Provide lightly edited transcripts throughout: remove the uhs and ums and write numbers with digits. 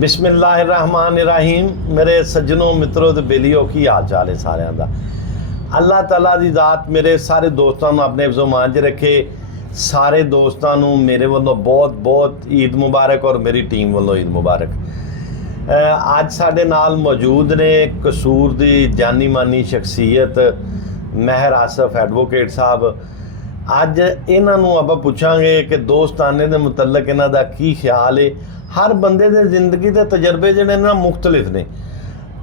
बिस्मिल्लाहिर्रहमानिर्रहीम। मेरे सज्जनों मित्रों ते बेलियो की हाल चाल है सारिਆਂ ਦਾ। अल्लाह ताला ਦੀ ਜ਼ਾਤ ਮੇਰੇ ਸਾਰੇ ਦੋਸਤਾਂ ਨੂੰ ਆਪਣੇ ਹਿਫਜ਼ੋ-मान 'ਚ ਰੱਖੇ। ਸਾਰੇ ਦੋਸਤਾਂ ਨੂੰ ਮੇਰੇ ਵੱਲੋਂ ਬਹੁਤ ਈਦ ਮੁਬਾਰਕ ਔਰ ਮੇਰੀ ਟੀਮ ਵੱਲੋਂ ਈਦ ਮੁਬਾਰਕ। ਅੱਜ ਸਾਡੇ ਨਾਲ ਮੌਜੂਦ ਨੇ ਕਸੂਰ ਦੀ ਜਾਨੀ ਮਾਨੀ ਸ਼ਖਸੀਅਤ ਮਹਿਰ ਆਸਫ ਐਡਵੋਕੇਟ ਸਾਹਿਬ। ਅੱਜ ਇਹਨਾਂ ਨੂੰ ਆਪਾਂ ਪੁੱਛਾਂਗੇ ਕਿ ਦੋਸਤਾਨੇ ਦੇ ਮੁਤਲਕ ਇਹਨਾਂ ਦਾ ਕੀ ਖਿਆਲ ਹੈ। हर बंदे दे जिंदगी के तजर्बे जिहड़े ना मुख्तलिफ ने।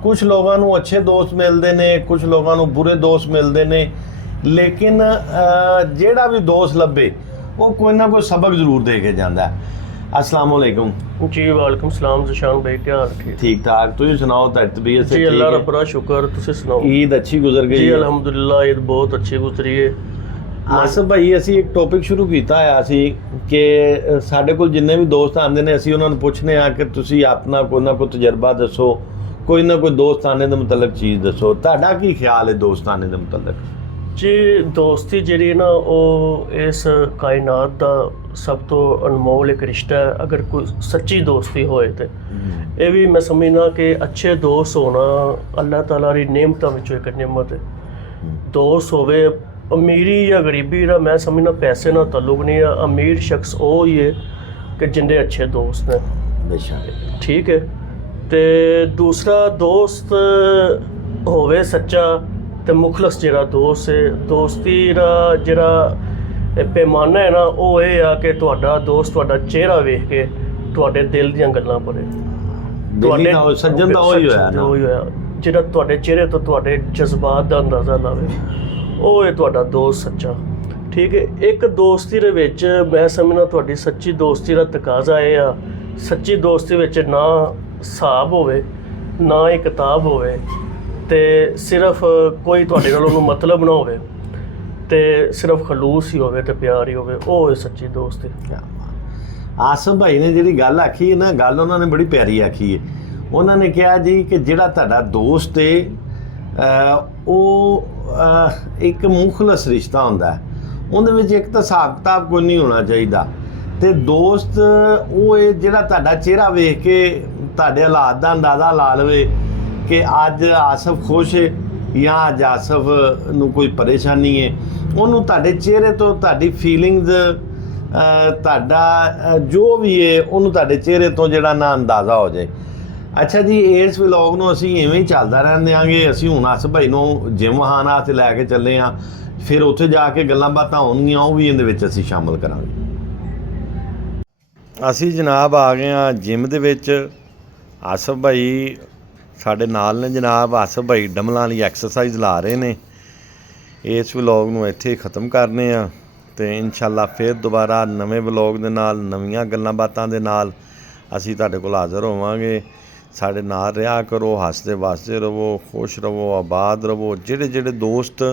कुछ लोगों को अच्छे दोस्त मिलते हैं, कुछ लोगों को बुरे दोस्त मिलते हैं, लेकिन जिहड़ा भी दोस्त लभे वो कोई ना कोई सबक जरूर दे के जाता है। अस्सलाम वालेकुम जी। वालेकुम सलाम ज़शान भाई, क्या हाल है? ठीक ठाक, तुम सुनाओ? तबीयत से जी अल्लाह रब्बा शुक्र, तुम सुनाओ? ईद अच्छी गुजर गई? जी अल्हम्दुलिल्लाह ईद बहुत अच्छी गुजरी है। ਆਸਫ ਭਾਈ ਅਸੀਂ ਇੱਕ ਟੌਪਿਕ ਸ਼ੁਰੂ ਕੀਤਾ ਹੋਇਆ ਸੀ ਕਿ ਸਾਡੇ ਕੋਲ ਜਿੰਨੇ ਵੀ ਦੋਸਤ ਆਉਂਦੇ ਨੇ ਅਸੀਂ ਉਹਨਾਂ ਨੂੰ ਪੁੱਛਦੇ ਹਾਂ ਕਿ ਤੁਸੀਂ ਆਪਣਾ ਕੋਈ ਨਾ ਕੋਈ ਤਜਰਬਾ ਦੱਸੋ, ਕੋਈ ਨਾ ਕੋਈ ਦੋਸਤਾਨੇ ਦੇ ਮੁਤਲਕ ਚੀਜ਼ ਦੱਸੋ। ਤੁਹਾਡਾ ਕੀ ਖਿਆਲ ਹੈ ਦੋਸਤਾਨੇ ਦੇ ਮੁਤਲਕ? जी दोस्ती जी ना वो इस कायनात का सब तो अनमोल एक रिश्ता है। अगर कोई सच्ची दोस्ती होए तो ये भी मैं समझना कि अच्छे दोस्त होना अल्लाह ताला की नेमतों विचों एक नेमत है। दोस्त होवे अमीरी या गरीबी का मैं समझना पैसे ना ताल्लुक नहीं है। अमीर शख्स वो ही है कि जिंदे अच्छे दोस्त हैं, बेशक, ठीक है। तो दूसरा दोस्त होवे सच्चा तो मुखलस जिहड़ा दोस्त है, दोस्ती का जिहड़ा पैमाना है ना वो ये आ कि तुहाडा दोस्त तुहाडा चेहरा वेख के तुहाडे दिल दीयां गल्लां पढ़े। सज्जन दा ओही होया ना, ओही होया जिहड़ा तुहाडे चेहरे तो तुहाडे जज्बात दा अंदाज़ा लावे, ਉਹ ਹੈ ਤੁਹਾਡਾ ਦੋਸਤ ਸੱਚਾ, ਠੀਕ ਹੈ। ਇੱਕ ਦੋਸਤੀ ਦੇ ਵਿੱਚ ਮੈਂ ਸਮਝਣਾ ਤੁਹਾਡੀ ਸੱਚੀ ਦੋਸਤੀ ਦਾ ਤਕਾਜ਼ਾ ਇਹ ਆ, ਸੱਚੀ ਦੋਸਤੀ ਵਿੱਚ ਨਾ ਹਿਸਾਬ ਹੋਵੇ ਨਾ ਹੀ ਕਿਤਾਬ ਹੋਵੇ ਤੇ ਸਿਰਫ ਕੋਈ ਤੁਹਾਡੇ ਨਾਲ ਉਹਨੂੰ ਮਤਲਬ ਨਾ ਹੋਵੇ ਤੇ ਸਿਰਫ ਖਲੂਸ ਹੀ ਹੋਵੇ ਤੇ ਪਿਆਰ ਹੀ ਹੋਵੇ, ਉਹ ਹੈ ਸੱਚੀ ਦੋਸਤੀ। ਆਸਫ ਭਾਈ ਨੇ ਜਿਹੜੀ ਗੱਲ ਆਖੀ ਹੈ ਨਾ, ਗੱਲ ਉਹਨਾਂ ਨੇ ਬੜੀ ਪਿਆਰੀ ਆਖੀ ਹੈ। ਉਹਨਾਂ ਨੇ ਕਿਹਾ ਜੀ ਕਿ ਜਿਹੜਾ ਤੁਹਾਡਾ ਦੋਸਤ ਹੈ ਉਹ ਇੱਕ ਮੁਖਲਸ ਰਿਸ਼ਤਾ ਹੁੰਦਾ ਹੈ, ਉਹਦੇ ਵਿੱਚ ਇੱਕ ਤਾਂ ਹਿਸਾਬ ਕਿਤਾਬ ਕੋਈ ਨਹੀਂ ਹੋਣਾ ਚਾਹੀਦਾ। ਅਤੇ ਦੋਸਤ ਉਹ ਇਹ ਜਿਹੜਾ ਤੁਹਾਡਾ ਚਿਹਰਾ ਵੇਖ ਕੇ ਤੁਹਾਡੇ ਹਾਲਾਤ ਦਾ ਅੰਦਾਜ਼ਾ ਲਾ ਲਵੇ ਕਿ ਅੱਜ ਆਸਫ ਖੁਸ਼ ਹੈ ਜਾਂ ਅੱਜ ਆਸਫ ਨੂੰ ਕੋਈ ਪਰੇਸ਼ਾਨੀ ਹੈ। ਉਹਨੂੰ ਤੁਹਾਡੇ ਚਿਹਰੇ ਤੋਂ ਤੁਹਾਡੀ ਫੀਲਿੰਗਸ ਤੁਹਾਡਾ ਜੋ ਵੀ ਹੈ ਉਹਨੂੰ ਤੁਹਾਡੇ ਚਿਹਰੇ ਤੋਂ ਜਿਹੜਾ ਨਾ ਅੰਦਾਜ਼ਾ ਹੋ ਜਾਏ। ਅੱਛਾ ਜੀ, ਇਸ ਵਲੋਗ ਨੂੰ ਅਸੀਂ ਇਵੇਂ ਹੀ ਚੱਲਦਾ ਰਹਿਣ ਦਿਆਂਗੇ। ਅਸੀਂ ਹੁਣ ਆਸਫ ਭਾਈ ਨੂੰ ਜਿਮ ਵਹਾਉਣ ਵਾਸਤੇ ਲੈ ਕੇ ਚੱਲੇ ਹਾਂ, ਫਿਰ ਉੱਥੇ ਜਾ ਕੇ ਗੱਲਾਂ ਬਾਤਾਂ ਹੋਣਗੀਆਂ, ਉਹ ਵੀ ਇਹਦੇ ਵਿੱਚ ਅਸੀਂ ਸ਼ਾਮਲ ਕਰਾਂਗੇ। ਅਸੀਂ ਜਨਾਬ ਆ ਗਏ ਹਾਂ ਜਿਮ ਦੇ ਵਿੱਚ। ਆਸਫ ਭਾਈ ਸਾਡੇ ਨਾਲ ਨੇ ਜਨਾਬ। ਆਸਫ ਭਾਈ ਡੰਬਲਾਂ ਵਾਲੀ ਐਕਸਰਸਾਈਜ਼ ਲਾ ਰਹੇ ਨੇ। ਇਸ ਵਲੋਗ ਨੂੰ ਇੱਥੇ ਖ਼ਤਮ ਕਰਨੇ ਆ ਅਤੇ ਇਨਸ਼ਾਅੱਲਾ ਫਿਰ ਦੁਬਾਰਾ ਨਵੇਂ ਵਲੋਗ ਦੇ ਨਾਲ ਨਵੀਆਂ ਗੱਲਾਂ ਬਾਤਾਂ ਦੇ ਨਾਲ ਅਸੀਂ ਤੁਹਾਡੇ ਕੋਲ ਹਾਜ਼ਰ ਹੋਵਾਂਗੇ। ਸਾਡੇ ਨਾਲ ਰਿਹਾ ਕਰੋ, ਹੱਸਦੇ ਵਸਦੇ ਰਹੋ, ਖੁਸ਼ ਰਹੋ, ਆਬਾਦ ਰਹੋ। ਜਿਹੜੇ ਦੋਸਤ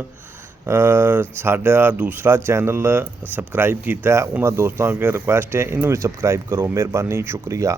ਸਾਡਾ ਦੂਸਰਾ ਚੈਨਲ ਸਬਸਕ੍ਰਾਈਬ ਕੀਤਾ ਉਹਨਾਂ ਦੋਸਤਾਂ ਅੱਗੇ ਰਿਕੁਐਸਟ ਹੈ ਇਹਨੂੰ ਵੀ ਸਬਸਕ੍ਰਾਈਬ ਕਰੋ। ਮਿਹਰਬਾਨੀ, ਸ਼ੁਕਰੀਆ।